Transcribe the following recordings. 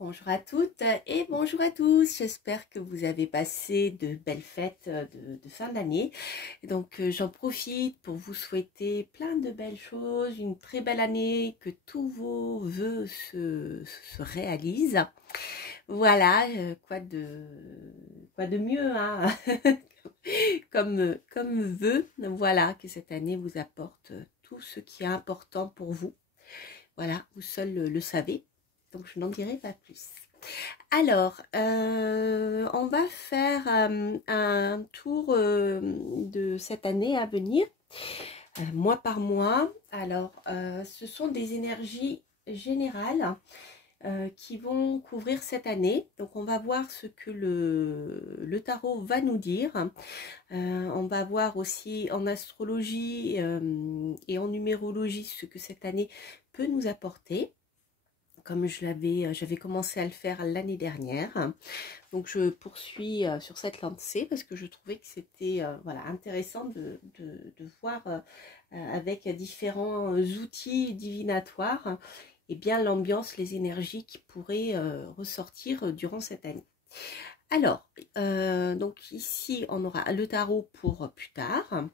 Bonjour à toutes et bonjour à tous. J'espère que vous avez passé de belles fêtes de fin d'année. Donc j'en profite pour vous souhaiter plein de belles choses, une très belle année, que tous vos vœux se réalisent. Voilà, quoi de mieux, hein, comme vœu. Voilà, que cette année vous apporte tout ce qui est important pour vous. Voilà, vous seul le savez. Donc je n'en dirai pas plus. Alors, on va faire un tour de cette année à venir, mois par mois. Alors, ce sont des énergies générales qui vont couvrir cette année. Donc, on va voir ce que le tarot va nous dire. On va voir aussi en astrologie et en numérologie ce que cette année peut nous apporter, comme j'avais commencé à le faire l'année dernière. Donc je poursuis sur cette lancée parce que je trouvais que c'était voilà, intéressant de voir avec différents outils divinatoires et bien l'ambiance, les énergies qui pourraient ressortir durant cette année. Alors, donc ici on aura le tarot pour plus tard.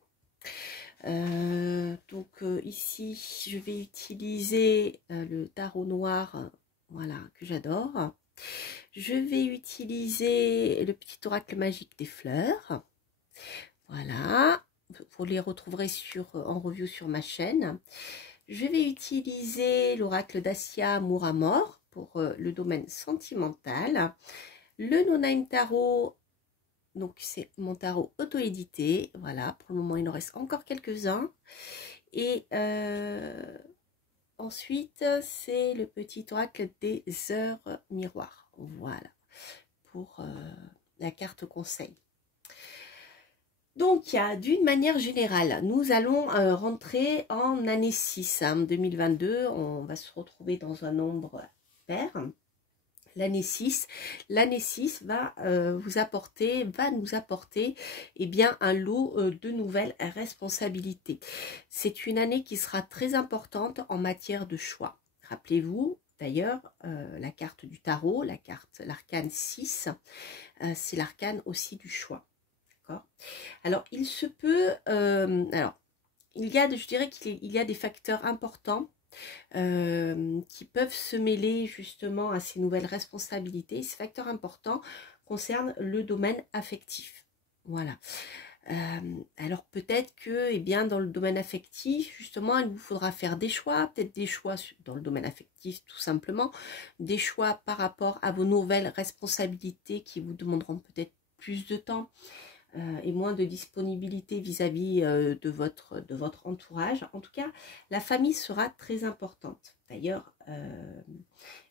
Ici je vais utiliser le tarot noir, voilà, que j'adore. Je vais utiliser le petit oracle magique des fleurs, voilà, vous les retrouverez en review sur ma chaîne. Je vais utiliser l'oracle d'Assia Amour à mort pour le domaine sentimental. Le No-Name Tarot, donc c'est mon tarot auto-édité. Voilà, pour le moment il en reste encore quelques-uns. Et ensuite c'est le petit oracle des heures miroirs. Voilà, pour la carte conseil. Donc, d'une manière générale, nous allons rentrer en année 6, 2022. On va se retrouver dans un nombre pair. L'année 6 va nous apporter eh bien, un lot de nouvelles responsabilités. C'est une année qui sera très importante en matière de choix. Rappelez-vous, d'ailleurs, la carte du tarot, l'arcane 6, c'est l'arcane aussi du choix. D'accord ? Alors, il se peut, je dirais qu'il y a des facteurs importants qui peuvent se mêler justement à ces nouvelles responsabilités. Ces facteurs importants concernent le domaine affectif. Voilà. Alors peut-être que dans le domaine affectif, justement, il vous faudra faire des choix, peut-être des choix dans le domaine affectif tout simplement, des choix par rapport à vos nouvelles responsabilités qui vous demanderont peut-être plus de temps et moins de disponibilité vis-à-vis de votre entourage. En tout cas, la famille sera très importante. D'ailleurs,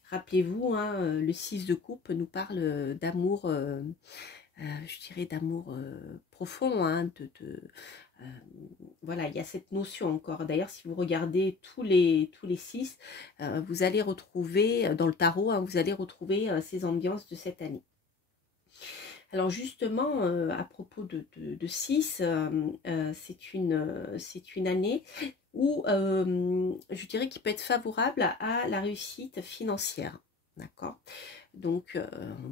rappelez-vous, le 6 de coupe nous parle d'amour, je dirais d'amour profond, voilà, il y a cette notion encore. D'ailleurs, si vous regardez tous les 6, vous allez retrouver, dans le tarot, vous allez retrouver ces ambiances de cette année. Alors justement, à propos de 6, c'est une année où je dirais qu'il peut être favorable à la réussite financière. D'accord ? Donc,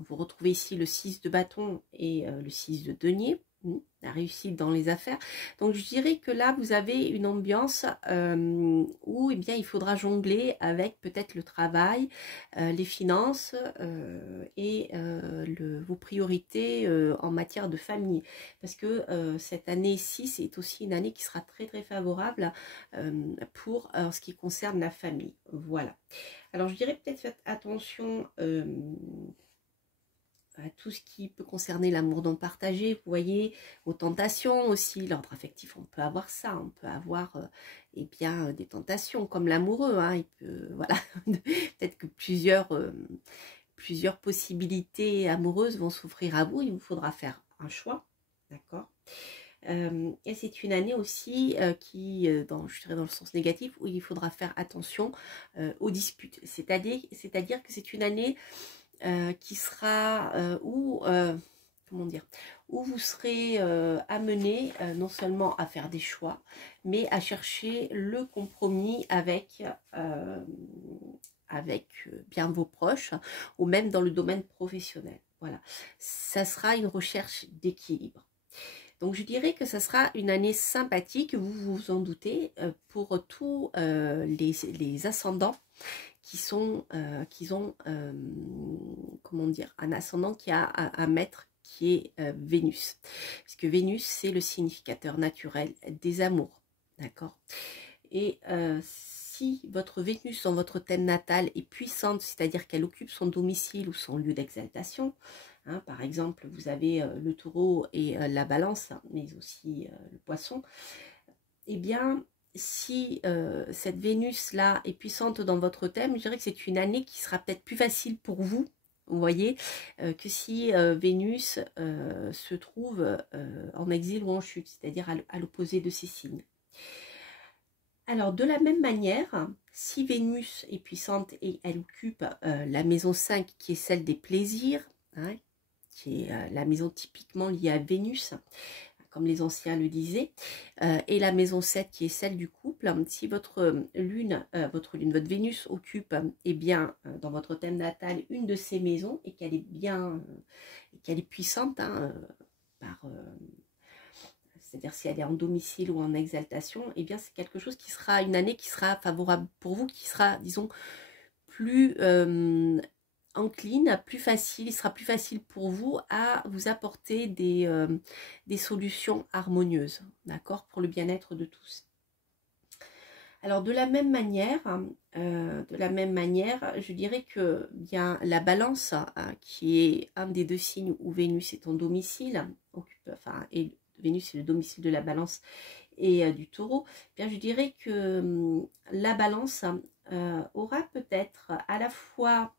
vous retrouvez ici le 6 de bâton et le 6 de denier, la réussite dans les affaires. Donc, je dirais que là, vous avez une ambiance où il faudra jongler avec peut-être le travail, les finances et vos priorités en matière de famille. Parce que cette année 6 est aussi une année qui sera très très favorable pour ce qui concerne la famille. Voilà. Alors, je dirais peut-être faites attention à tout ce qui peut concerner l'amour non partagé, vous voyez, aux tentations aussi. L'ordre affectif, on peut avoir ça, on peut avoir des tentations comme l'amoureux. Il peut, voilà, peut-être que plusieurs possibilités amoureuses vont s'offrir à vous. Il vous faudra faire un choix, d'accord ? Et c'est une année aussi je dirais dans le sens négatif, où il faudra faire attention aux disputes. C'est-à-dire que c'est une année qui sera où vous serez amené non seulement à faire des choix, mais à chercher le compromis avec avec bien vos proches, ou même dans le domaine professionnel. Voilà, ça sera une recherche d'équilibre. Donc je dirais que ça sera une année sympathique, vous vous en doutez, pour tous les ascendants qui ont, comment dire, un ascendant qui a un maître qui est Vénus. Parce que Vénus, c'est le significateur naturel des amours. D'accord? Et si votre Vénus dans votre thème natal est puissante, c'est-à-dire qu'elle occupe son domicile ou son lieu d'exaltation, hein, par exemple, vous avez le taureau et la balance, mais aussi le poisson, eh bien, si cette Vénus-là est puissante dans votre thème, je dirais que c'est une année qui sera peut-être plus facile pour vous, vous voyez, que si Vénus se trouve en exil ou en chute, c'est-à-dire à l'opposé de ces signes. Alors, de la même manière, si Vénus est puissante et elle occupe la maison 5, qui est celle des plaisirs, hein, qui est la maison typiquement liée à Vénus, comme les anciens le disaient, et la maison 7 qui est celle du couple, si votre votre Vénus occupe bien dans votre thème natal une de ces maisons et qu'elle est bien, qu'elle est puissante, hein, c'est-à-dire si elle est en domicile ou en exaltation, et bien c'est quelque chose qui sera une année qui sera favorable pour vous, qui sera, disons, plus encline, plus facile, il sera plus facile pour vous à vous apporter des solutions harmonieuses, d'accord, pour le bien-être de tous. Alors de la même manière, je dirais que bien la balance, qui est un des deux signes où Vénus est en domicile, et Vénus est le domicile de la balance et du taureau, bien je dirais que la balance aura peut-être à la fois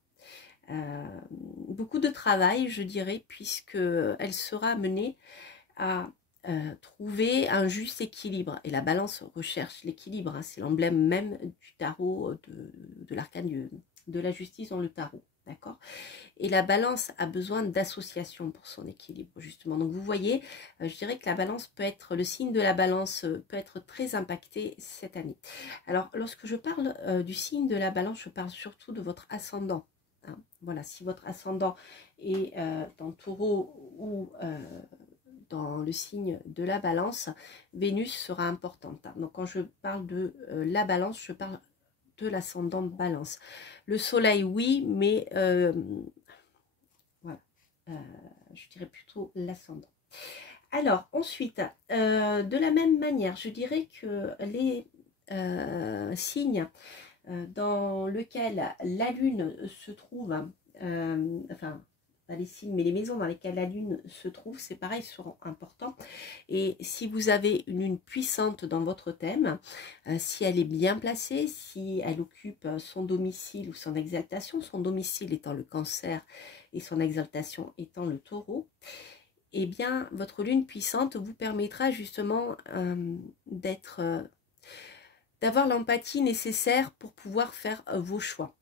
beaucoup de travail, je dirais, puisqu'elle sera amenée à trouver un juste équilibre. Et la balance recherche l'équilibre, hein, c'est l'emblème même du tarot, de l'arcane de la justice dans le tarot. D'accord? Et la balance a besoin d'association pour son équilibre, justement. Donc vous voyez, je dirais que la balance peut être, le signe de la balance peut être très impacté cette année. Alors lorsque je parle du signe de la balance, je parle surtout de votre ascendant. Hein. Voilà, si votre ascendant est dans Taureau ou dans le signe de la balance, Vénus sera importante. Hein. Donc quand je parle de la balance, je parle de l'ascendant balance. Le soleil, oui, mais voilà, je dirais plutôt l'ascendant. Alors ensuite, de la même manière, je dirais que les signes dans lesquels la lune se trouve, enfin pas les signes mais les maisons dans lesquelles la lune se trouve, c'est pareil, seront importants. Et si vous avez une lune puissante dans votre thème, si elle est bien placée, si elle occupe son domicile ou son exaltation, son domicile étant le Cancer et son exaltation étant le Taureau, eh bien votre lune puissante vous permettra justement d'avoir l'empathie nécessaire pour pouvoir faire vos choix.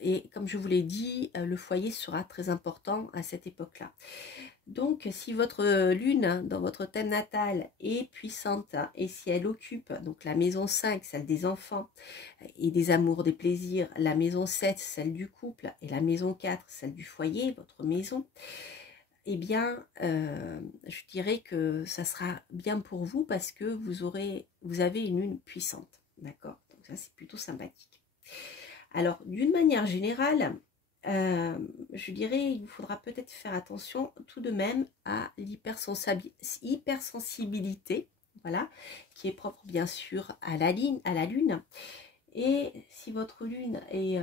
Et comme je vous l'ai dit, le foyer sera très important à cette époque-là. Donc, si votre lune dans votre thème natal est puissante et si elle occupe donc la maison 5, celle des enfants et des amours, des plaisirs, la maison 7, celle du couple, et la maison 4, celle du foyer, votre maison, eh bien, je dirais que ça sera bien pour vous parce que vous avez une lune puissante. D'accord? Donc ça, c'est plutôt sympathique. Alors, d'une manière générale, je dirais il vous faudra peut-être faire attention tout de même à l'hypersensibilité, voilà, qui est propre bien sûr à la lune. Et si votre lune est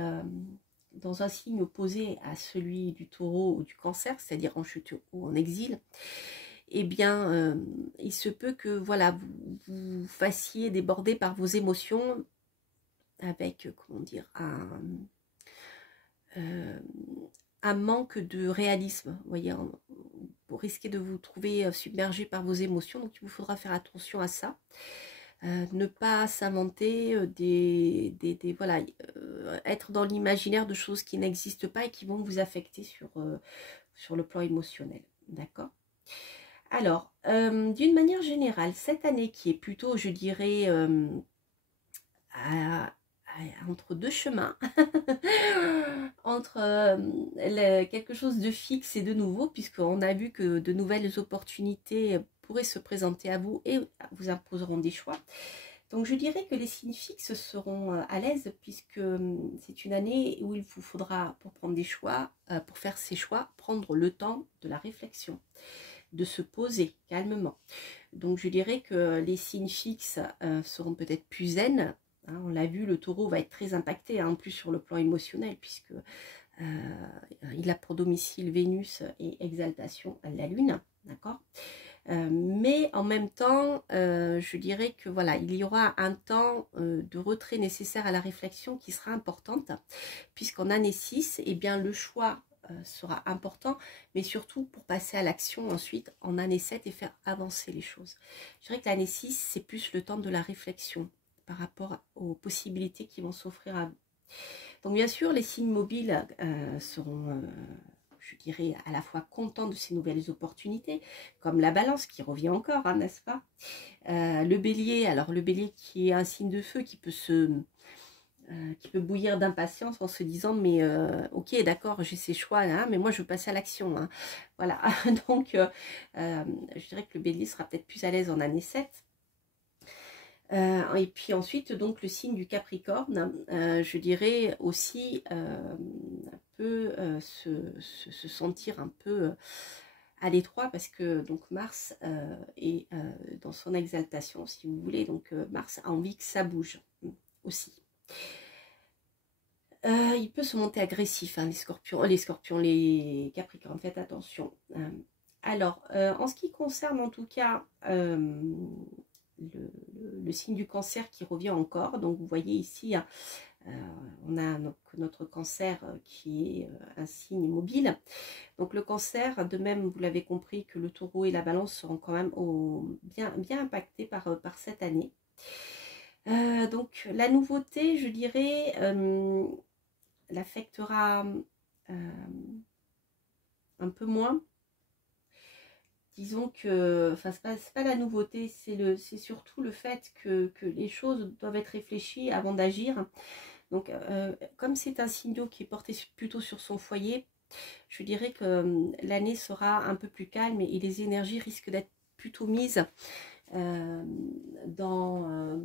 dans un signe opposé à celui du Taureau ou du Cancer, c'est-à-dire en chute ou en exil, eh bien, il se peut que voilà, vous fassiez déborder par vos émotions avec, comment dire, un manque de réalisme. Vous voyez, vous risquez de vous trouver submergé par vos émotions, donc il vous faudra faire attention à ça. Ne pas s'inventer voilà, être dans l'imaginaire de choses qui n'existent pas et qui vont vous affecter sur le plan émotionnel. D'accord? Alors, d'une manière générale, cette année qui est plutôt, je dirais, entre deux chemins, entre quelque chose de fixe et de nouveau, puisqu'on a vu que de nouvelles opportunités pourraient se présenter à vous et vous imposeront des choix. Donc je dirais que les signes fixes seront à l'aise, puisque c'est une année où il vous faudra, pour prendre des choix, pour faire ces choix, prendre le temps de la réflexion, de se poser calmement. Donc je dirais que les signes fixes seront peut-être plus zen. Hein, on l'a vu, le taureau va être très impacté, hein, en plus sur le plan émotionnel, puisque il a pour domicile Vénus et exaltation à la Lune, d'accord. Mais en même temps, je dirais que voilà, il y aura un temps de retrait nécessaire à la réflexion qui sera importante, puisqu'en année 6, eh bien, le choix sera important, mais surtout pour passer à l'action ensuite en année 7 et faire avancer les choses. Je dirais que l'année 6, c'est plus le temps de la réflexion par rapport aux possibilités qui vont s'offrir à vous. Donc bien sûr, les signes mobiles seront, je dirais, à la fois contents de ces nouvelles opportunités, comme la balance qui revient encore, hein, n'est-ce pas. Le bélier, alors le bélier qui est un signe de feu qui peut bouillir d'impatience en se disant mais ok d'accord j'ai ces choix là mais moi je veux passer à l'action, hein. Voilà. Donc je dirais que le bélier sera peut-être plus à l'aise en année 7. Et puis ensuite donc le signe du Capricorne, je dirais aussi peut se sentir un peu à l'étroit, parce que donc Mars est dans son exaltation si vous voulez, donc Mars a envie que ça bouge aussi. Il peut se monter agressif, hein, les capricornes, faites attention. Alors, en ce qui concerne en tout cas le signe du cancer qui revient encore, donc vous voyez ici, on a notre cancer qui est un signe mobile. Donc le cancer, de même, vous l'avez compris, que le taureau et la balance seront quand même bien impactés par cette année. Donc la nouveauté, je dirais, l'affectera un peu moins. Disons que, enfin, c'est pas la nouveauté, c'est surtout le fait que les choses doivent être réfléchies avant d'agir. Donc, comme c'est un signe d'eau qui est porté plutôt sur son foyer, je dirais que l'année sera un peu plus calme et les énergies risquent d'être plutôt mises dans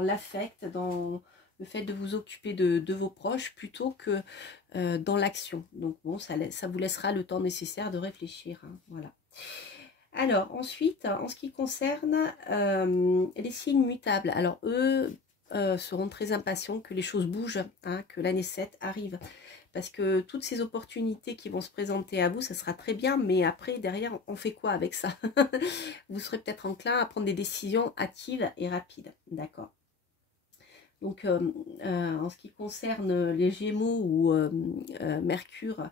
l'affect, dans le fait de vous occuper de vos proches plutôt que dans l'action. Donc bon, ça vous laissera le temps nécessaire de réfléchir, hein, voilà. Alors ensuite, en ce qui concerne les signes mutables, alors eux seront très impatients que les choses bougent, hein, que l'année 7 arrive. Parce que toutes ces opportunités qui vont se présenter à vous, ça sera très bien, mais après, derrière, on fait quoi avec ça? Vous serez peut-être enclin à prendre des décisions hâtives et rapides, d'accord? Donc, en ce qui concerne les Gémeaux où Mercure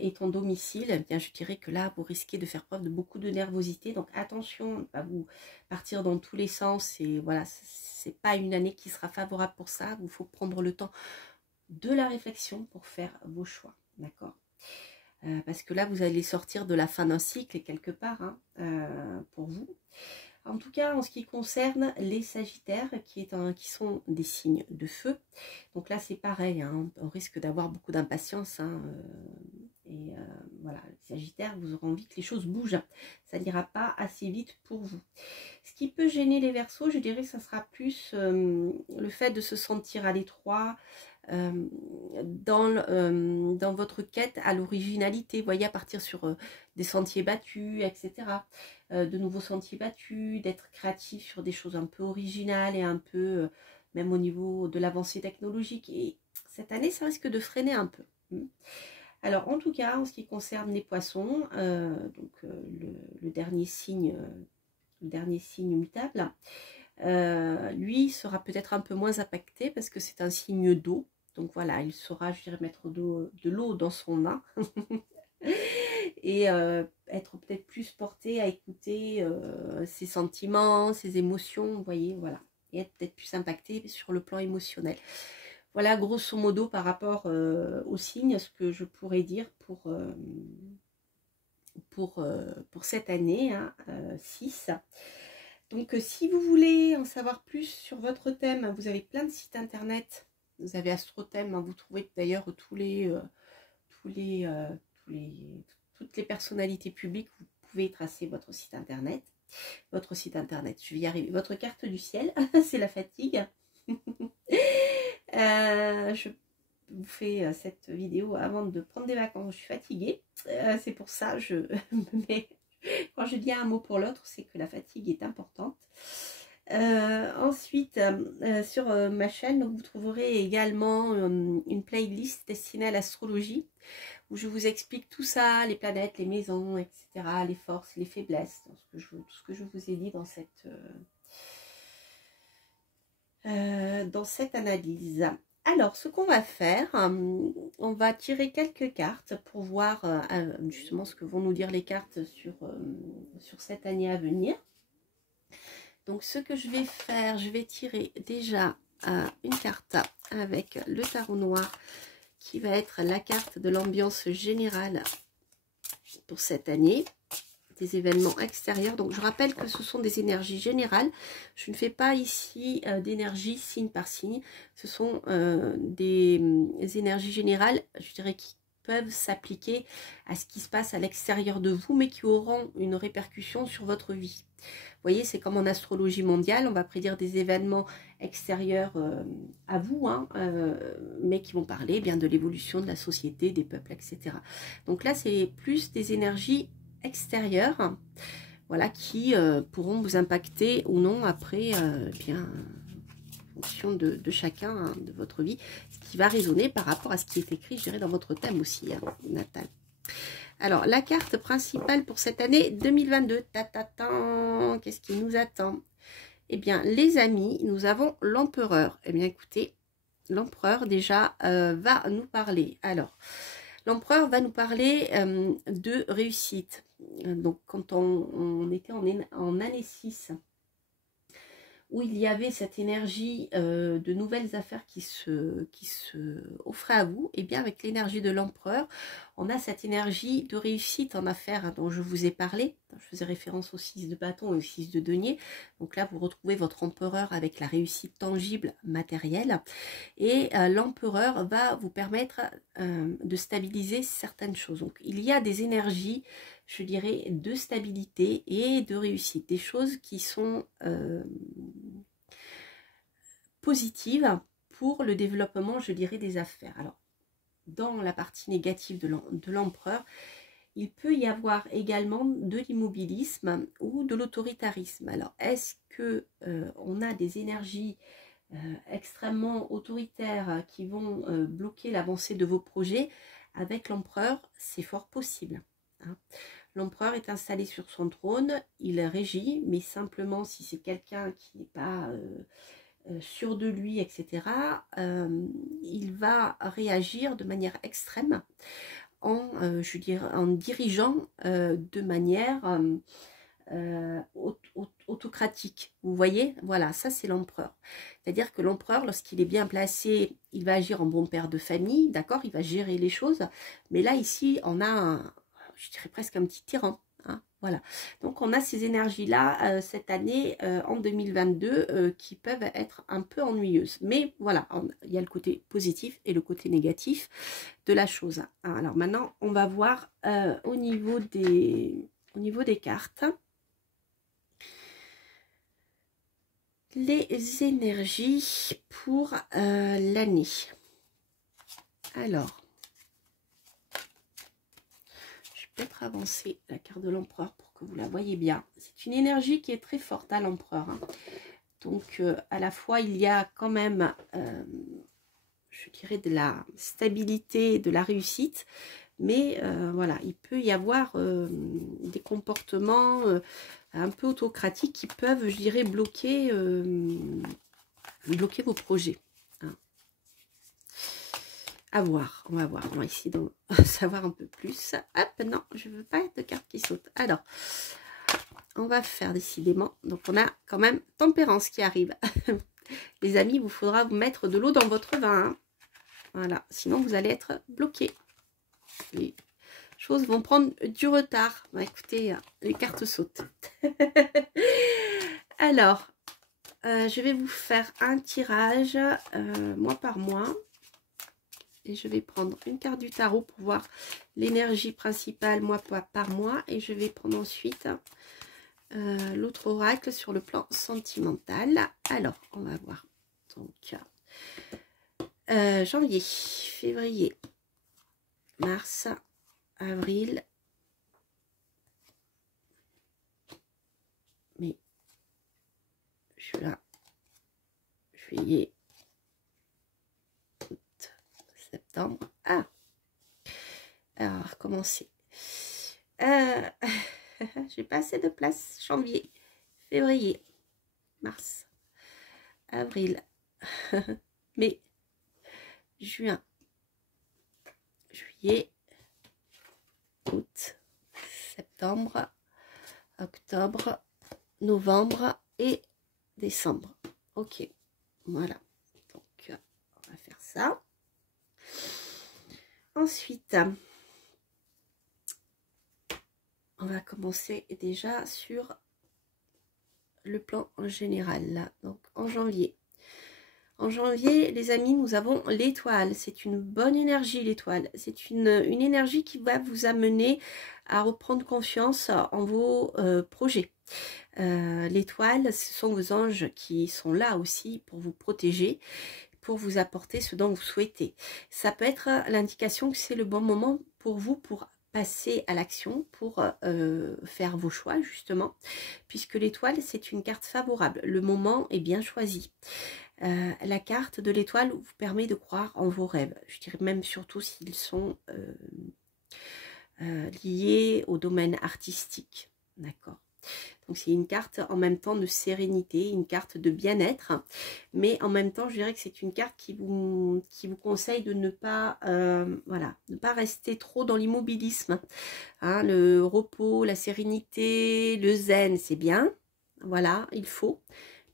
est en domicile, eh bien, je dirais que là, vous risquez de faire preuve de beaucoup de nervosité. Donc, attention à vous partir dans tous les sens. Et voilà, c'est pas une année qui sera favorable pour ça. Il faut prendre le temps de la réflexion pour faire vos choix, d'accord. Parce que là, vous allez sortir de la fin d'un cycle quelque part, hein, pour vous. En tout cas, en ce qui concerne les Sagittaires, qui sont des signes de feu, donc là c'est pareil, hein, on risque d'avoir beaucoup d'impatience, hein, voilà, les Sagittaires, vous aurez envie que les choses bougent, ça n'ira pas assez vite pour vous. Ce qui peut gêner les Verseaux, je dirais que ça sera plus le fait de se sentir à l'étroit, dans votre quête à l'originalité, vous voyez, à partir sur des sentiers battus, etc. De nouveaux sentiers battus, d'être créatif sur des choses un peu originales et un peu, même au niveau de l'avancée technologique. Et cette année, ça risque de freiner un peu. Alors, en tout cas, en ce qui concerne les poissons, donc le dernier signe mutable, lui sera peut-être un peu moins impacté parce que c'est un signe d'eau. Donc voilà, il saura, je dirais, mettre de l'eau dans son vin et être peut-être plus porté à écouter ses sentiments, ses émotions, vous voyez, voilà. Et être peut-être plus impacté sur le plan émotionnel. Voilà, grosso modo, par rapport aux signes, ce que je pourrais dire pour cette année, hein, 6. Donc, si vous voulez en savoir plus sur votre thème, vous avez plein de sites internet. Vous avez AstroThème, hein, vous trouvez d'ailleurs toutes les personnalités publiques, vous pouvez tracer votre site internet. Je vais y arriver. Votre carte du ciel, c'est la fatigue. Je vous fais cette vidéo avant de prendre des vacances. Je suis fatiguée. C'est pour ça mais quand je dis un mot pour l'autre, c'est que la fatigue est importante. Ensuite, sur ma chaîne, donc, vous trouverez également une playlist destinée à l'astrologie où je vous explique tout ça, les planètes, les maisons, etc., les forces, les faiblesses, tout ce que je vous ai dit dans cette analyse. Alors, ce qu'on va faire, on va tirer quelques cartes pour voir justement ce que vont nous dire les cartes sur cette année à venir. Donc, ce que je vais faire, je vais tirer déjà une carte avec le tarot noir qui va être la carte de l'ambiance générale pour cette année, des événements extérieurs. Donc, je rappelle que ce sont des énergies générales. Je ne fais pas ici d'énergie signe par signe. Ce sont des énergies générales, je dirais, qui peuvent s'appliquer à ce qui se passe à l'extérieur de vous, mais qui auront une répercussion sur votre vie. Vous voyez, c'est comme en astrologie mondiale, on va prédire des événements extérieurs à vous, hein, mais qui vont parler bien de l'évolution de la société, des peuples, etc. Donc là, c'est plus des énergies extérieures, voilà, qui pourront vous impacter ou non après, bien, en fonction de chacun, hein, de votre vie, ce qui va résonner par rapport à ce qui est écrit, je dirais, dans votre thème aussi, hein, natal. Alors, la carte principale pour cette année 2022, qu'est-ce qui nous attend? Eh bien, les amis, nous avons l'empereur. Eh bien, écoutez, l'empereur déjà va nous parler. Alors, l'empereur va nous parler de réussite. Donc, quand on était en année 6, où il y avait cette énergie de nouvelles affaires qui se offraient à vous, et bien avec l'énergie de l'empereur, on a cette énergie de réussite en affaires, hein, dont je vous ai parlé. Je faisais référence au 6 de bâton et au 6 de denier. Donc là, vous retrouvez votre empereur avec la réussite tangible, matérielle. Et l'empereur va vous permettre de stabiliser certaines choses. Donc il y a des énergies, je dirais, de stabilité et de réussite. Des choses qui sont positives pour le développement, je dirais, des affaires. Alors, dans la partie négative de l'empereur, il peut y avoir également de l'immobilisme ou de l'autoritarisme. Alors, est-ce que on a des énergies extrêmement autoritaires qui vont bloquer l'avancée de vos projets? Avec l'empereur, c'est fort possible, hein. L'empereur est installé sur son trône, il régit, mais simplement si c'est quelqu'un qui n'est pas sûr de lui, etc., il va réagir de manière extrême je dirais, en dirigeant de manière autocratique. Vous voyez, voilà, ça c'est l'empereur. C'est-à-dire que l'empereur, lorsqu'il est bien placé, il va agir en bon père de famille, d'accord, il va gérer les choses. Mais là, ici, on a je dirais presque un petit tyran, hein, voilà. Donc on a ces énergies-là cette année, en 2022, qui peuvent être un peu ennuyeuses. Mais voilà, il y a le côté positif et le côté négatif de la chose. Alors maintenant, on va voir au niveau des cartes, les énergies pour l'année. Alors, peut-être avancer la carte de l'empereur pour que vous la voyez bien. C'est une énergie qui est très forte à l'empereur, hein. Donc à la fois il y a quand même je dirais de la stabilité, de la réussite, mais voilà, il peut y avoir des comportements un peu autocratiques qui peuvent, je dirais, bloquer vos projets, hein. À voir, on va voir, on va essayer de savoir un peu plus. Hop, non, je ne veux pas de carte qui saute. Alors, on va faire décidément. Donc, on a quand même tempérance qui arrive. Les amis, il vous faudra vous mettre de l'eau dans votre vin, hein. Voilà, sinon vous allez être bloqués. Les choses vont prendre du retard. Bah, écoutez, les cartes sautent. Alors, je vais vous faire un tirage mois par mois. Et je vais prendre une carte du tarot pour voir l'énergie principale mois par mois. Et je vais prendre ensuite l'autre oracle sur le plan sentimental. Alors, on va voir. Donc, janvier, février, mars, avril, mai, juin, juillet, août, septembre. Ah, alors, recommencer. J'ai pas assez de place. Janvier, février, mars, avril, mai, juin, juillet, août, septembre, octobre, novembre et décembre. Ok, voilà. Donc, on va faire ça. Ensuite, on va commencer déjà sur le plan en général. Là. Donc, en janvier. En janvier, les amis, nous avons l'étoile. C'est une bonne énergie, l'étoile. C'est une énergie qui va vous amener à reprendre confiance en vos projets. L'étoile, ce sont vos anges qui sont là aussi pour vous protéger, pour vous apporter ce dont vous souhaitez. Ça peut être l'indication que c'est le bon moment pour vous pour passer à l'action, pour faire vos choix justement, puisque l'étoile c'est une carte favorable. Le moment est bien choisi. La carte de l'étoile vous permet de croire en vos rêves. Je dirais même surtout s'ils sont liés au domaine artistique. D'accord. Donc c'est une carte en même temps de sérénité, une carte de bien-être, mais en même temps je dirais que c'est une carte qui vous conseille de ne pas, voilà, ne pas rester trop dans l'immobilisme. Hein, le repos, la sérénité, le zen, c'est bien, voilà, il faut.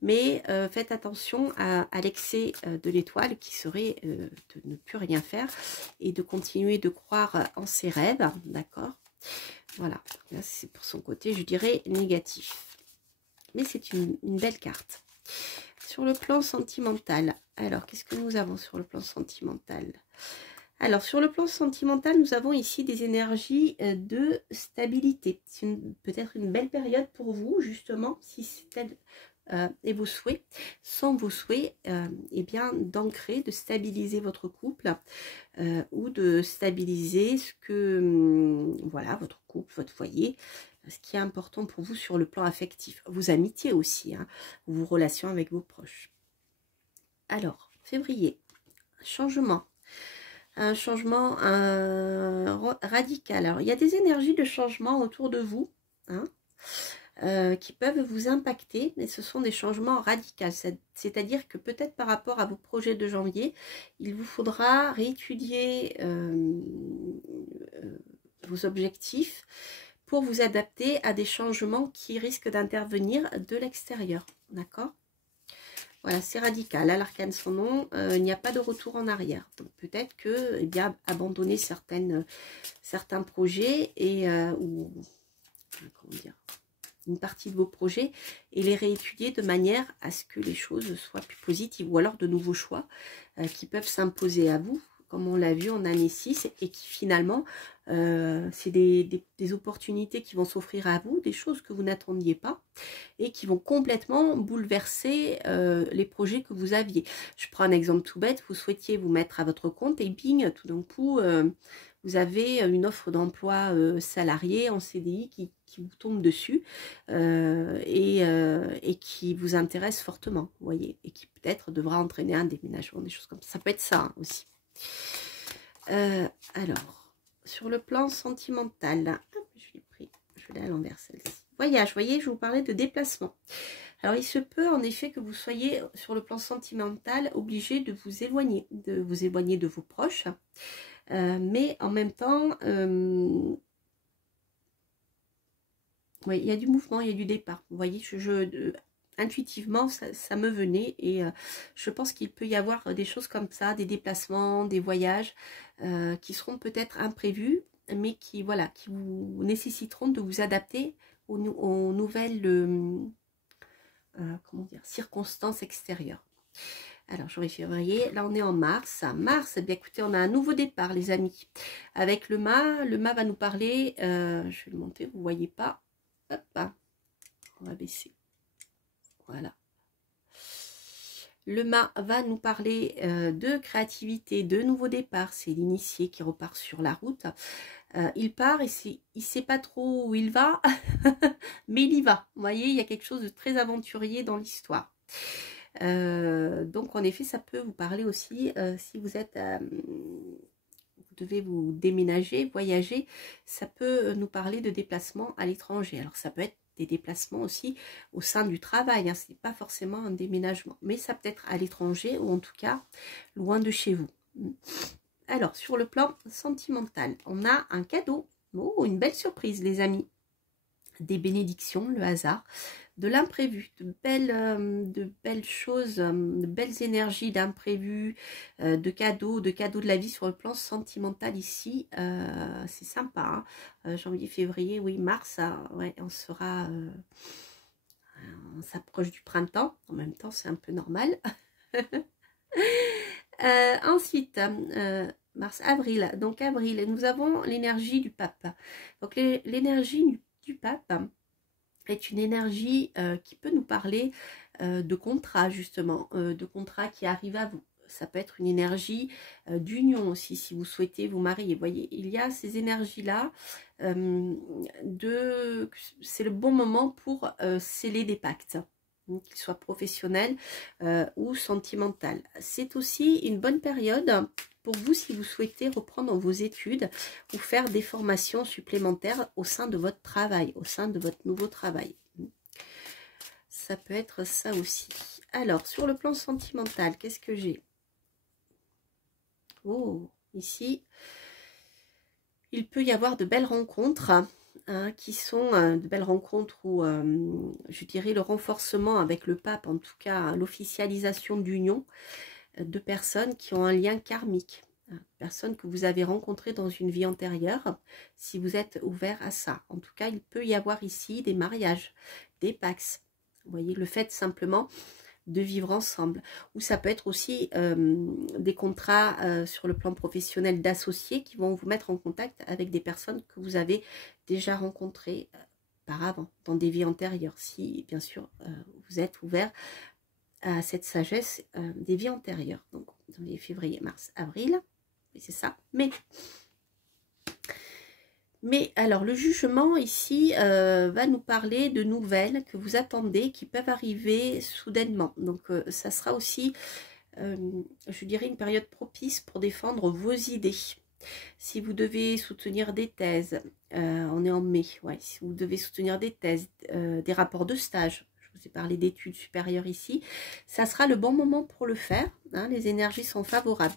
Mais faites attention à l'excès de l'étoile qui serait de ne plus rien faire et de continuer de croire en ses rêves, d'accord? Voilà, là c'est pour son côté, je dirais, négatif. Mais c'est une belle carte. Sur le plan sentimental, alors qu'est-ce que nous avons sur le plan sentimental? Alors sur le plan sentimental, nous avons ici des énergies de stabilité. C'est peut-être une belle période pour vous, justement, si c'est et vos souhaits, sont vos souhaits, eh bien d'ancrer, de stabiliser votre couple ou de stabiliser ce que, voilà, votre couple, votre foyer, ce qui est important pour vous sur le plan affectif, vos amitiés aussi, hein, vos relations avec vos proches. Alors, février, changement. Un changement radical. Alors, il y a des énergies de changement autour de vous, hein, qui peuvent vous impacter, mais ce sont des changements radicaux. C'est-à-dire que peut-être par rapport à vos projets de janvier, il vous faudra réétudier vos objectifs pour vous adapter à des changements qui risquent d'intervenir de l'extérieur. D'accord ? Voilà, c'est radical. À l'arcane son nom, il n'y a pas de retour en arrière. Donc peut-être que, eh bien, abandonner certains projets et ou comment dire, une partie de vos projets et les réétudier de manière à ce que les choses soient plus positives, ou alors de nouveaux choix qui peuvent s'imposer à vous, comme on l'a vu en année 6, et qui finalement, c'est des opportunités qui vont s'offrir à vous, des choses que vous n'attendiez pas, et qui vont complètement bouleverser les projets que vous aviez. Je prends un exemple tout bête, vous souhaitiez vous mettre à votre compte, et bing, tout d'un coup, vous avez une offre d'emploi salarié en CDI qui vous tombe dessus et qui vous intéresse fortement, vous voyez, et qui peut-être devra entraîner un déménagement, des choses comme ça. Ça peut être ça hein, aussi. Alors, sur le plan sentimental, je l'ai pris, je l'ai à l'envers celle-ci. Voyage, vous voyez, je vous parlais de déplacement. Alors, il se peut en effet que vous soyez sur le plan sentimental obligé de vous éloigner de vos proches. Mais en même temps, ouais, il y a du mouvement, il y a du départ. Vous voyez, intuitivement, ça me venait et je pense qu'il peut y avoir des choses comme ça, des déplacements, des voyages qui seront peut-être imprévus, mais qui, voilà, qui vous nécessiteront de vous adapter aux nouvelles comment dire, circonstances extérieures. Alors, janvier, février, là on est en mars. Mars, eh bien écoutez, on a un nouveau départ, les amis. Avec le mât va nous parler, je vais le monter, vous ne voyez pas. Hop, on va baisser. Voilà. Le mât va nous parler de créativité, de nouveau départ. C'est l'initié qui repart sur la route. Il part et il ne sait pas trop où il va, mais il y va. Vous voyez, il y a quelque chose de très aventurier dans l'histoire. Donc en effet ça peut vous parler aussi si vous êtes vous devez vous déménager, voyager, ça peut nous parler de déplacements à l'étranger. Alors ça peut être des déplacements aussi au sein du travail, hein, ce n'est pas forcément un déménagement, mais ça peut être à l'étranger ou en tout cas loin de chez vous. Alors sur le plan sentimental, on a un cadeau, une belle surprise les amis, des bénédictions, le hasard, de l'imprévu, de belles choses, de belles énergies d'imprévu, de cadeaux de la vie sur le plan sentimental ici. C'est sympa, hein. Janvier, février, oui, mars, ouais, on s'approche du printemps, en même temps c'est un peu normal. Ensuite, mars, avril, donc avril, nous avons l'énergie du pape. Donc l'énergie du pape est une énergie qui peut nous parler de contrat justement, de contrat qui arrive à vous. Ça peut être une énergie d'union aussi, si vous souhaitez vous marier. Vous voyez, il y a ces énergies-là, c'est le bon moment pour sceller des pactes, qu'ils soient professionnels ou sentimentaux. C'est aussi une bonne période pour vous si vous souhaitez reprendre vos études ou faire des formations supplémentaires au sein de votre travail, au sein de votre nouveau travail. Ça peut être ça aussi. Alors, sur le plan sentimental, qu'est-ce que j'ai? Oh, ici, il peut y avoir de belles rencontres, hein, qui sont de belles rencontres où, je dirais, le renforcement avec le pape, en tout cas l'officialisation d'union de personnes qui ont un lien karmique. Personnes que vous avez rencontrées dans une vie antérieure, si vous êtes ouvert à ça. En tout cas, il peut y avoir ici des mariages, des pax. Vous voyez, le fait simplement de vivre ensemble. Ou ça peut être aussi des contrats sur le plan professionnel d'associés qui vont vous mettre en contact avec des personnes que vous avez déjà rencontrées par avant, dans des vies antérieures. Si, bien sûr, vous êtes ouvert à cette sagesse des vies antérieures. Donc, janvier, février, mars, avril. C'est ça. Mais alors, le jugement ici va nous parler de nouvelles que vous attendez, qui peuvent arriver soudainement. Donc, ça sera aussi, je dirais, une période propice pour défendre vos idées. Si vous devez soutenir des thèses, on est en mai, ouais, si vous devez soutenir des thèses, des rapports de stage, je vous ai parlé d'études supérieures ici, ça sera le bon moment pour le faire, hein, les énergies sont favorables.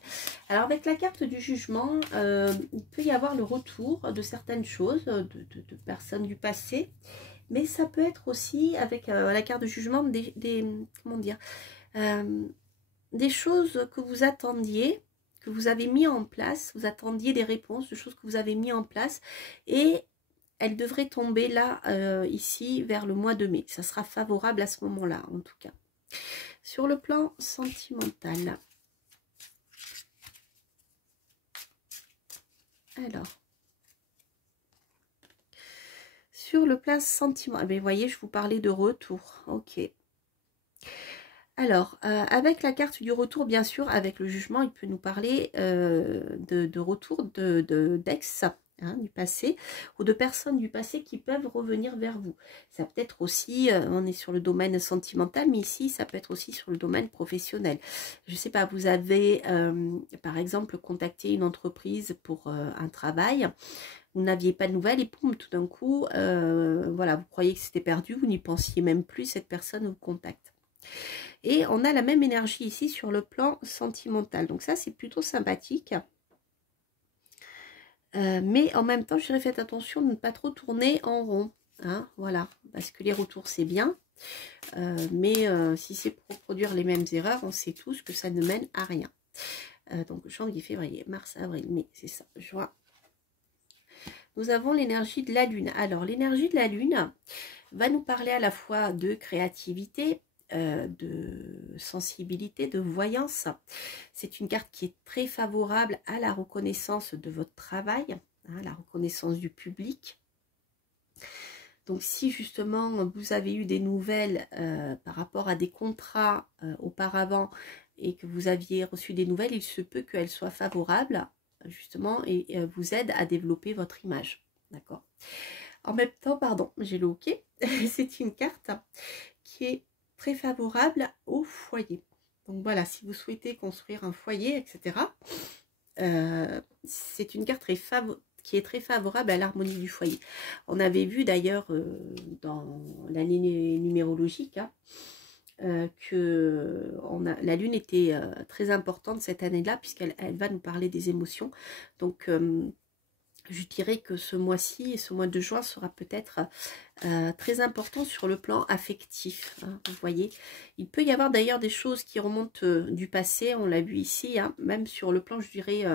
Alors avec la carte du jugement, il peut y avoir le retour de certaines choses, de personnes du passé, mais ça peut être aussi avec la carte de jugement comment dire, des choses que vous attendiez, que vous avez mis en place, vous attendiez des réponses, de choses que vous avez mis en place, et elle devrait tomber là, ici, vers le mois de mai. Ça sera favorable à ce moment-là, en tout cas. Sur le plan sentimental. Alors. Sur le plan sentimental. Vous voyez, je vous parlais de retour. Ok. Alors, avec la carte du retour, bien sûr, avec le jugement, il peut nous parler de retour d'ex, hein, du passé, ou de personnes du passé qui peuvent revenir vers vous. Ça peut être aussi, on est sur le domaine sentimental, mais ici, ça peut être aussi sur le domaine professionnel. Je ne sais pas, vous avez, par exemple, contacté une entreprise pour un travail, vous n'aviez pas de nouvelles, et poum, tout d'un coup, voilà, vous croyez que c'était perdu, vous n'y pensiez même plus, cette personne vous contacte. Et on a la même énergie ici sur le plan sentimental. Donc ça, c'est plutôt sympathique. Mais en même temps, je dirais, faites attention de ne pas trop tourner en rond. Hein, voilà, parce que les retours, c'est bien. Mais si c'est pour produire les mêmes erreurs, on sait tous que ça ne mène à rien. Donc janvier, février, mars, avril, mai, c'est ça, juin. Nous avons l'énergie de la Lune. Alors, l'énergie de la Lune va nous parler à la fois de créativité, de sensibilité, de voyance. C'est une carte qui est très favorable à la reconnaissance de votre travail, hein, la reconnaissance du public. Donc si justement vous avez eu des nouvelles par rapport à des contrats auparavant et que vous aviez reçu des nouvelles, il se peut qu'elles soient favorables justement et vous aident à développer votre image. D'accord. En même temps, pardon, j'ai le hoquet, c'est une carte qui est très favorable au foyer. Donc voilà, si vous souhaitez construire un foyer, etc., c'est une carte qui est très favorable à l'harmonie du foyer. On avait vu d'ailleurs dans la ligne numérologique hein, que la lune était très importante cette année-là, puisqu'elle va nous parler des émotions. Donc je dirais que ce mois-ci et ce mois de juin sera peut-être très important sur le plan affectif. Hein, vous voyez, il peut y avoir d'ailleurs des choses qui remontent du passé, on l'a vu ici, hein, même sur le plan, je dirais,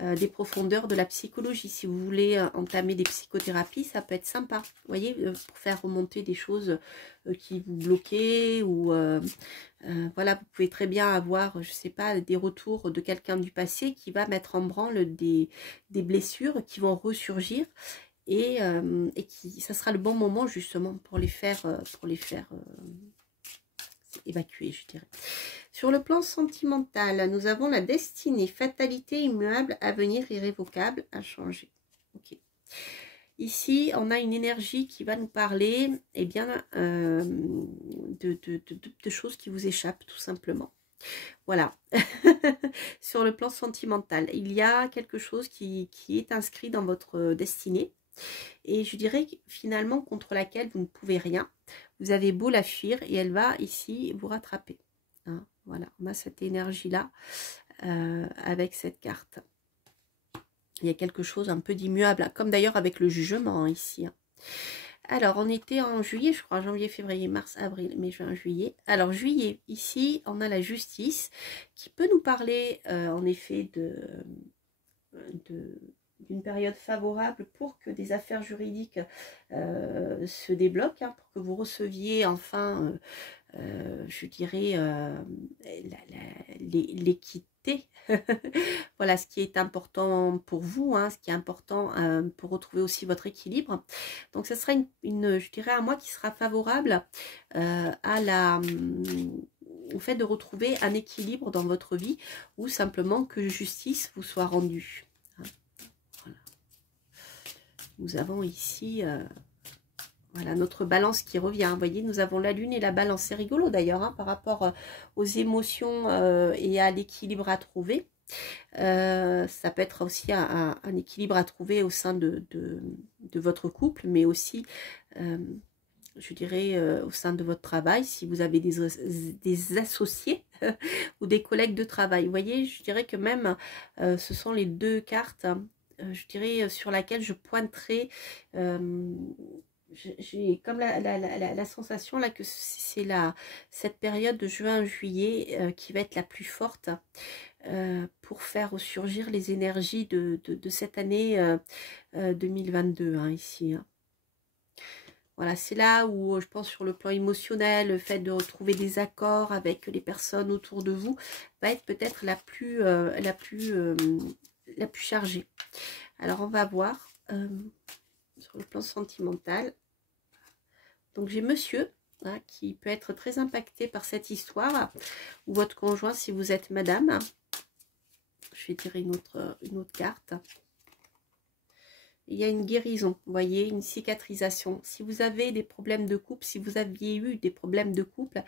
des profondeurs de la psychologie. Si vous voulez entamer des psychothérapies, ça peut être sympa, vous voyez, pour faire remonter des choses qui vous bloquaient ou voilà, vous pouvez très bien avoir, je sais pas, des retours de quelqu'un du passé qui va mettre en branle des blessures qui vont ressurgir et ça sera le bon moment justement pour les faire évacuer, je dirais. Sur le plan sentimental, nous avons la destinée, fatalité immuable, avenir irrévocable, à changer. Ok. Ici, on a une énergie qui va nous parler eh bien, de choses qui vous échappent, tout simplement. Voilà. Sur le plan sentimental, il y a quelque chose qui est inscrit dans votre destinée. Et je dirais finalement contre laquelle vous ne pouvez rien. Vous avez beau la fuir et elle va ici vous rattraper. Hein, voilà, on a cette énergie-là avec cette carte. Il y a quelque chose un peu d'immuable, comme d'ailleurs avec le jugement hein, ici. Hein. Alors, on était en juillet, je crois, janvier, février, mars, avril, mai, juin, juillet. Alors, juillet, ici, on a la justice qui peut nous parler, en effet, d'une période favorable pour que des affaires juridiques se débloquent, hein, pour que vous receviez enfin, je dirais, l'équité. Voilà ce qui est important pour vous, hein, ce qui est important pour retrouver aussi votre équilibre. Donc, ce sera je dirais, un mois qui sera favorable au fait de retrouver un équilibre dans votre vie ou simplement que justice vous soit rendue. Voilà. Nous avons ici voilà, notre balance qui revient. Vous voyez, nous avons la lune et la balance. C'est rigolo d'ailleurs hein, par rapport aux émotions et à l'équilibre à trouver. Ça peut être aussi un équilibre à trouver au sein de votre couple, mais aussi, je dirais, au sein de votre travail, si vous avez des associés ou des collègues de travail. Vous voyez, je dirais que même, ce sont les deux cartes, je dirais, sur laquelle je pointerai... j'ai comme la sensation là que c'est cette période de juin-juillet qui va être la plus forte pour faire ressurgir les énergies de cette année 2022 hein, ici. Hein. Voilà, c'est là où je pense sur le plan émotionnel, le fait de retrouver des accords avec les personnes autour de vous va être peut-être la plus chargée. Alors on va voir sur le plan sentimental. Donc j'ai monsieur hein, qui peut être très impacté par cette histoire, ou votre conjoint si vous êtes madame. Je vais tirer une autre carte. Il y a une guérison, vous voyez, une cicatrisation. Si vous avez des problèmes de couple, si vous aviez eu des problèmes de couple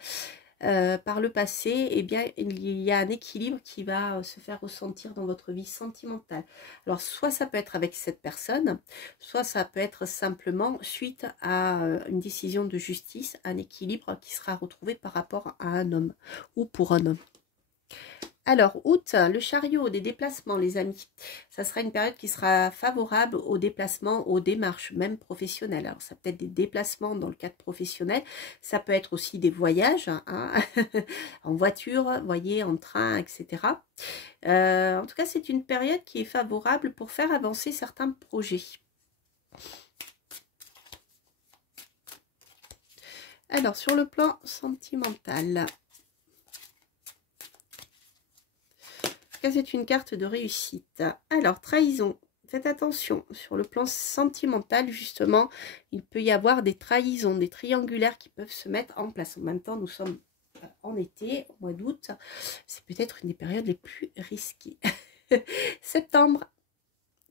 par le passé, eh bien, il y a un équilibre qui va se faire ressentir dans votre vie sentimentale. Alors, soit ça peut être avec cette personne, soit ça peut être simplement suite à une décision de justice, un équilibre qui sera retrouvé par rapport à un homme ou pour un homme. Alors, août, le chariot, des déplacements, les amis. Ça sera une période qui sera favorable aux déplacements, aux démarches, même professionnelles. Alors, ça peut être des déplacements dans le cadre professionnel. Ça peut être aussi des voyages, hein, en voiture, vous voyez, en train, etc. En tout cas, c'est une période qui est favorable pour faire avancer certains projets. Alors, sur le plan sentimental, c'est une carte de réussite. Alors, trahison. Faites attention, sur le plan sentimental, justement, il peut y avoir des trahisons, des triangulaires qui peuvent se mettre en place. En même temps, nous sommes en été, au mois d'août. C'est peut-être une des périodes les plus risquées. Septembre.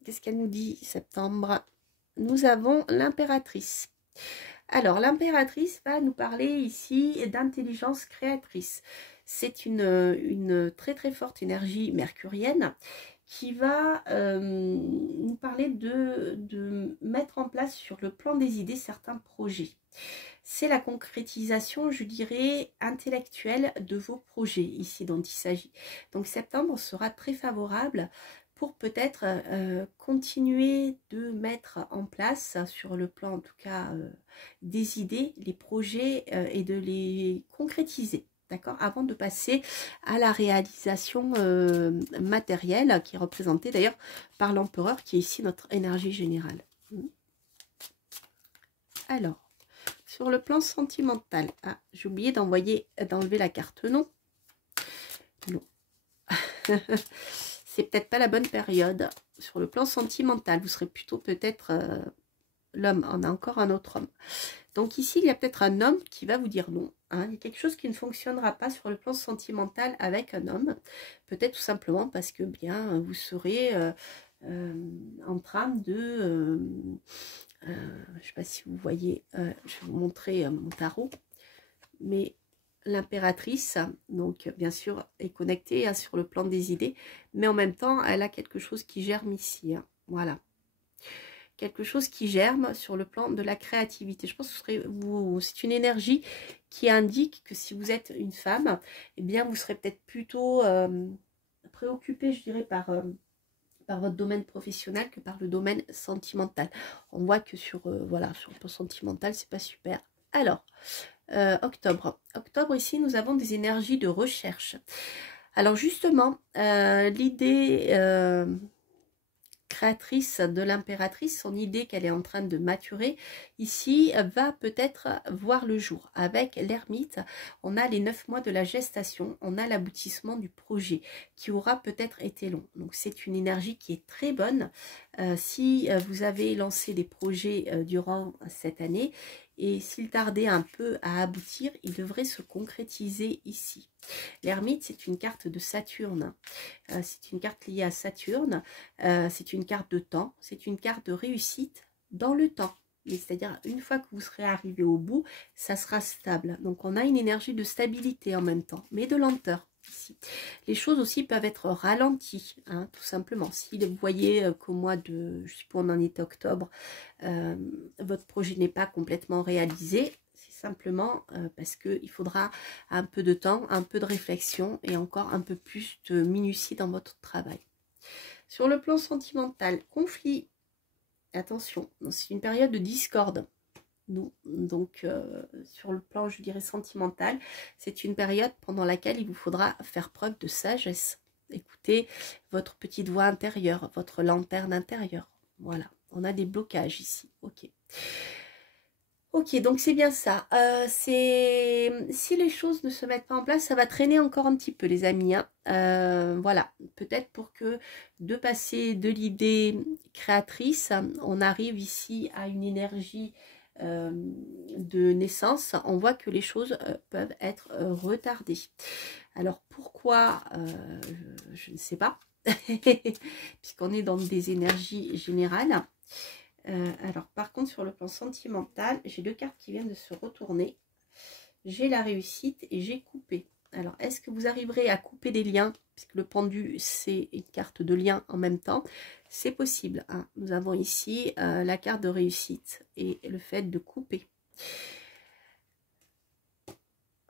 Qu'est-ce qu'elle nous dit, septembre? Nous avons l'impératrice. Alors, l'impératrice va nous parler ici d'intelligence créatrice. C'est une très très forte énergie mercurienne qui va nous parler de mettre en place sur le plan des idées certains projets. C'est la concrétisation, je dirais, intellectuelle de vos projets ici dont il s'agit. Donc septembre sera très favorable pour peut-être continuer de mettre en place, sur le plan en tout cas des idées, les projets et de les concrétiser. D'accord, avant de passer à la réalisation matérielle qui est représentée d'ailleurs par l'empereur qui est ici notre énergie générale. Alors, sur le plan sentimental, ah, j'ai oublié d'enlever la carte non. Non. C'est peut-être pas la bonne période. Sur le plan sentimental, vous serez plutôt peut-être l'homme. On a encore un autre homme. Donc ici, il y a peut-être un homme qui va vous dire non. Hein. Il y a quelque chose qui ne fonctionnera pas sur le plan sentimental avec un homme. Peut-être tout simplement parce que bien vous serez en train de... je ne sais pas si vous voyez, je vais vous montrer mon tarot. Mais l'impératrice, donc bien sûr, est connectée hein, sur le plan des idées. Mais en même temps, elle a quelque chose qui germe ici. Hein. Voilà. Quelque chose qui germe sur le plan de la créativité. Je pense que c'est une énergie qui indique que si vous êtes une femme, eh bien vous serez peut-être plutôt préoccupée, je dirais, par votre domaine professionnel que par le domaine sentimental. On voit que voilà, sur le plan sentimental, c'est pas super. Alors, octobre. Octobre, ici, nous avons des énergies de recherche. Alors justement, l'idée créatrice de l'impératrice, son idée qu'elle est en train de maturer, ici, va peut-être voir le jour. Avec l'ermite, on a les 9 mois de la gestation, on a l'aboutissement du projet, qui aura peut-être été long. Donc c'est une énergie qui est très bonne. Si vous avez lancé des projets durant cette année, et s'il tardait un peu à aboutir, il devrait se concrétiser ici. L'ermite, c'est une carte de Saturne. C'est une carte liée à Saturne. C'est une carte de temps. C'est une carte de réussite dans le temps. C'est-à-dire, une fois que vous serez arrivé au bout, ça sera stable. Donc, on a une énergie de stabilité en même temps, mais de lenteur. Ici. Les choses aussi peuvent être ralenties, hein, tout simplement. Si vous voyez qu'au mois de, je sais pas, on en était octobre, votre projet n'est pas complètement réalisé, c'est simplement parce qu'il faudra un peu de temps, un peu de réflexion et encore un peu plus de minutie dans votre travail. Sur le plan sentimental, conflit, attention, c'est une période de discorde. Donc sur le plan je dirais sentimental, c'est une période pendant laquelle il vous faudra faire preuve de sagesse. Écoutez votre petite voix intérieure, votre lanterne intérieure. Voilà, on a des blocages ici. Ok, donc c'est bien ça. Si les choses ne se mettent pas en place, ça va traîner encore un petit peu les amis. Hein. Voilà, peut-être pour que de passer de l'idée créatrice, on arrive ici à une énergie de naissance, on voit que les choses peuvent être retardées. Alors pourquoi je ne sais pas, puisqu'on est dans des énergies générales. Alors par contre sur le plan sentimental, j'ai 2 cartes qui viennent de se retourner. J'ai la réussite et j'ai coupé. Alors est-ce que vous arriverez à couper des liens, puisque le pendu c'est une carte de lien en même temps? C'est possible. Hein. Nous avons ici la carte de réussite et le fait de couper.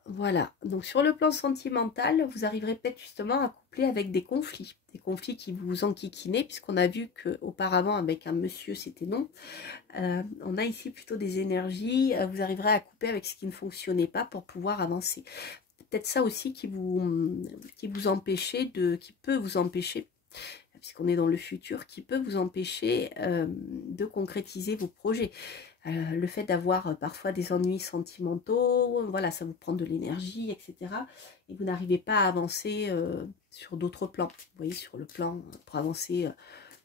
Voilà, donc sur le plan sentimental, vous arriverez peut-être justement à coupler avec des conflits qui vous enquiquinaient, puisqu'on a vu qu'auparavant avec un monsieur c'était non. On a ici plutôt des énergies, vous arriverez à couper avec ce qui ne fonctionnait pas pour pouvoir avancer. Peut-être ça aussi qui peut vous empêcher, puisqu'on est dans le futur, qui peut vous empêcher de concrétiser vos projets. Le fait d'avoir parfois des ennuis sentimentaux, voilà, ça vous prend de l'énergie, etc. Et vous n'arrivez pas à avancer sur d'autres plans. Vous voyez, sur le plan pour avancer,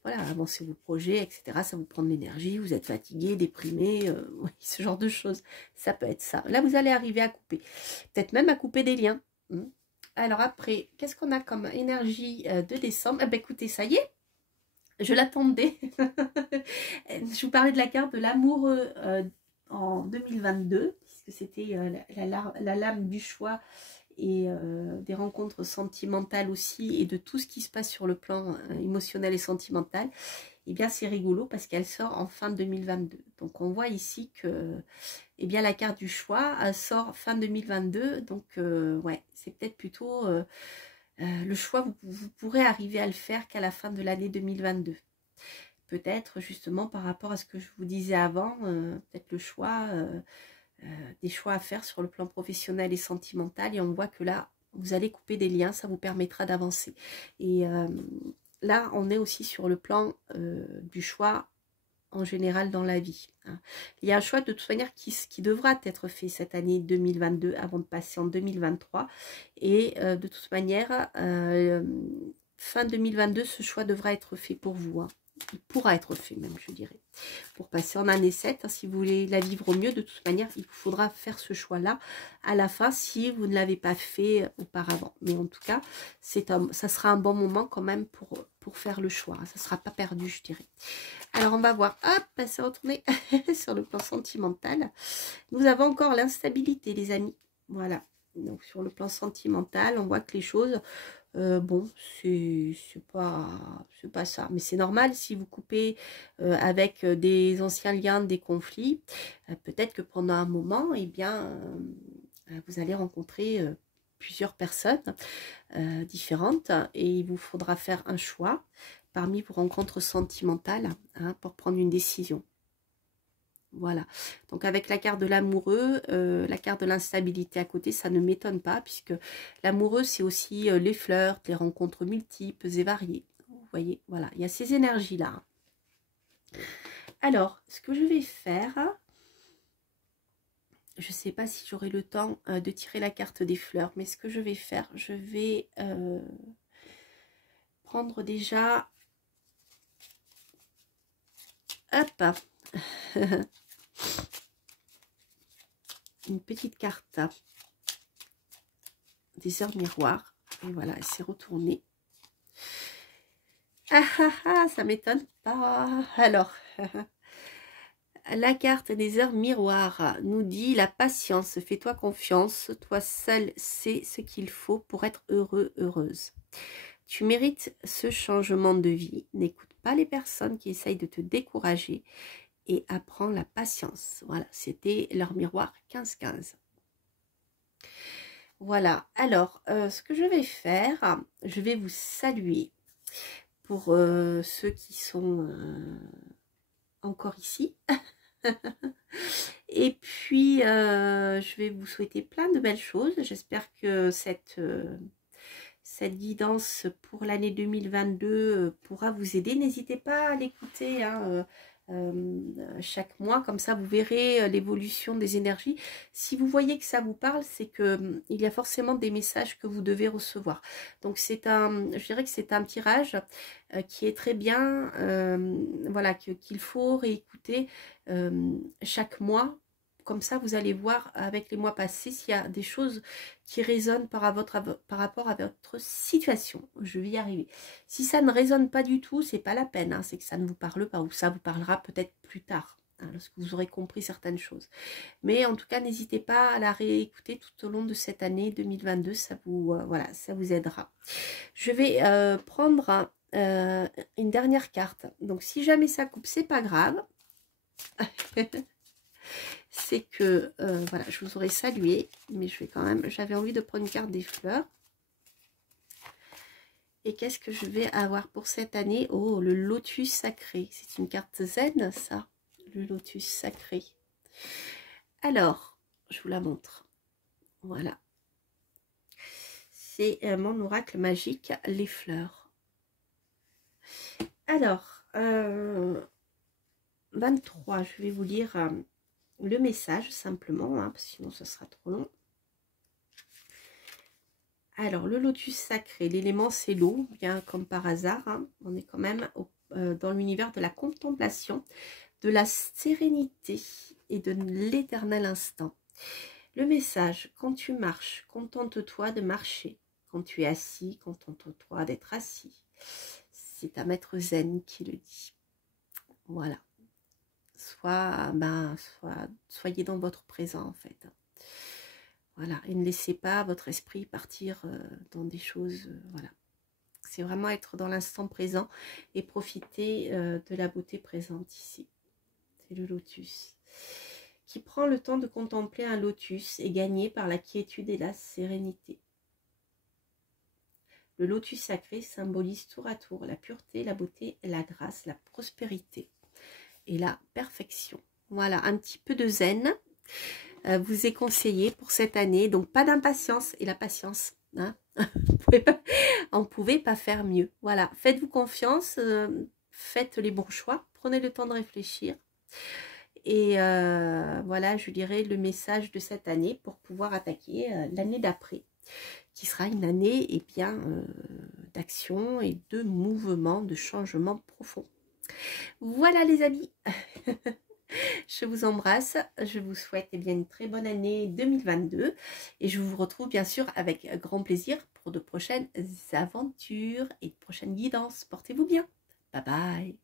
voilà, avancer vos projets, etc. Ça vous prend de l'énergie, vous êtes fatigué, déprimé, oui, ce genre de choses. Ça peut être ça. Là, vous allez arriver à couper. Peut-être même à couper des liens. Alors après, qu'est-ce qu'on a comme énergie de décembre? Eh bien, écoutez, ça y est, je l'attendais. Je vous parlais de la carte de l'amoureux en 2022, puisque c'était la lame du choix et des rencontres sentimentales aussi, et de tout ce qui se passe sur le plan émotionnel et sentimental. Eh bien, c'est rigolo parce qu'elle sort en fin 2022. Donc, on voit ici que eh bien, la carte du choix sort fin 2022. Donc, ouais, c'est peut-être plutôt le choix, vous pourrez arriver à le faire qu'à la fin de l'année 2022. Peut-être justement par rapport à ce que je vous disais avant, peut-être le choix, des choix à faire sur le plan professionnel et sentimental. Et on voit que là, vous allez couper des liens, ça vous permettra d'avancer. Et là, on est aussi sur le plan du choix en général dans la vie. Il y a un choix de toute manière qui devra être fait cette année 2022 avant de passer en 2023. Et de toute manière, fin 2022, ce choix devra être fait pour vous. Il pourra être fait même, je dirais. Pour passer en année 7, si vous voulez la vivre au mieux, de toute manière, il vous faudra faire ce choix-là à la fin si vous ne l'avez pas fait auparavant. Mais en tout cas, ça sera un bon moment quand même pour faire le choix. Ça ne sera pas perdu, je dirais. Alors, on va voir. Hop, c'est retourné sur le plan sentimental. Nous avons encore l'instabilité, les amis. Voilà. Donc, sur le plan sentimental, on voit que les choses... bon, c'est pas ça, mais c'est normal si vous coupez avec des anciens liens, des conflits, peut-être que pendant un moment, eh bien, vous allez rencontrer plusieurs personnes différentes et il vous faudra faire un choix parmi vos rencontres sentimentales pour prendre une décision. Voilà, donc avec la carte de l'amoureux, la carte de l'instabilité à côté, ça ne m'étonne pas, puisque l'amoureux, c'est aussi les flirts, les rencontres multiples et variées. Vous voyez, voilà, il y a ces énergies-là. Alors, ce que je vais faire, je ne sais pas si j'aurai le temps de tirer la carte des fleurs, mais ce que je vais faire, je vais prendre déjà... Hop une petite carte des heures miroirs. Et voilà, elle s'est retournée. Ça m'étonne pas. Alors, la carte des heures miroirs nous dit la patience, fais-toi confiance, toi seul sais ce qu'il faut pour être heureux, heureuse. Tu mérites ce changement de vie. N'écoute pas les personnes qui essayent de te décourager et apprends la patience. Voilà, c'était leur miroir 15-15. Voilà, alors, ce que je vais faire, je vais vous saluer pour ceux qui sont encore ici. Et puis, je vais vous souhaiter plein de belles choses. J'espère que cette guidance pour l'année 2022 pourra vous aider. N'hésitez pas à l'écouter chaque mois, comme ça vous verrez l'évolution des énergies. Si vous voyez que ça vous parle, c'est que il y a forcément des messages que vous devez recevoir. Donc je dirais que c'est un tirage qui est très bien, voilà, qu'il faut réécouter chaque mois. Comme ça, vous allez voir avec les mois passés s'il y a des choses qui résonnent par rapport à votre situation. Je vais y arriver. Si ça ne résonne pas du tout, c'est pas la peine. C'est que ça ne vous parle pas, ou ça vous parlera peut-être plus tard, lorsque vous aurez compris certaines choses. Mais en tout cas, n'hésitez pas à la réécouter tout au long de cette année 2022. Ça vous, voilà, ça vous aidera. Je vais prendre une dernière carte. Donc, si jamais ça coupe, c'est pas grave. C'est que, voilà, je vous aurais salué, mais je vais quand même, j'avais envie de prendre une carte des fleurs. Et qu'est-ce que je vais avoir pour cette année? Oh, le lotus sacré. C'est une carte zen, ça, le lotus sacré. Alors, je vous la montre. Voilà. C'est mon oracle magique, les fleurs. Alors, 23, je vais vous lire le message simplement, hein, parce que sinon ce sera trop long. Alors, le lotus sacré, l'élément c'est l'eau, bien comme par hasard, hein, on est quand même dans l'univers de la contemplation, de la sérénité et de l'éternel instant. Le message, quand tu marches, contente-toi de marcher. Quand tu es assis, contente-toi d'être assis. C'est un maître zen qui le dit. Voilà. Soyez dans votre présent en fait. Voilà. Et ne laissez pas votre esprit partir dans des choses. Voilà. C'est vraiment être dans l'instant présent et profiter de la beauté présente ici. C'est le lotus. Qui prend le temps de contempler un lotus est gagné par la quiétude et la sérénité. Le lotus sacré symbolise tour à tour la pureté, la beauté, la grâce, la prospérité et la perfection. Voilà, un petit peu de zen vous est conseillé pour cette année. Donc, pas d'impatience et la patience. Hein on ne pouvait pas faire mieux. Voilà, faites-vous confiance, faites les bons choix, prenez le temps de réfléchir. Et voilà, je dirais le message de cette année pour pouvoir attaquer l'année d'après, qui sera une année d'action et de mouvement, de changement profond. Voilà les amis, je vous embrasse, je vous souhaite une très bonne année 2022 et je vous retrouve bien sûr avec grand plaisir pour de prochaines aventures et de prochaines guidances. Portez-vous bien, bye bye.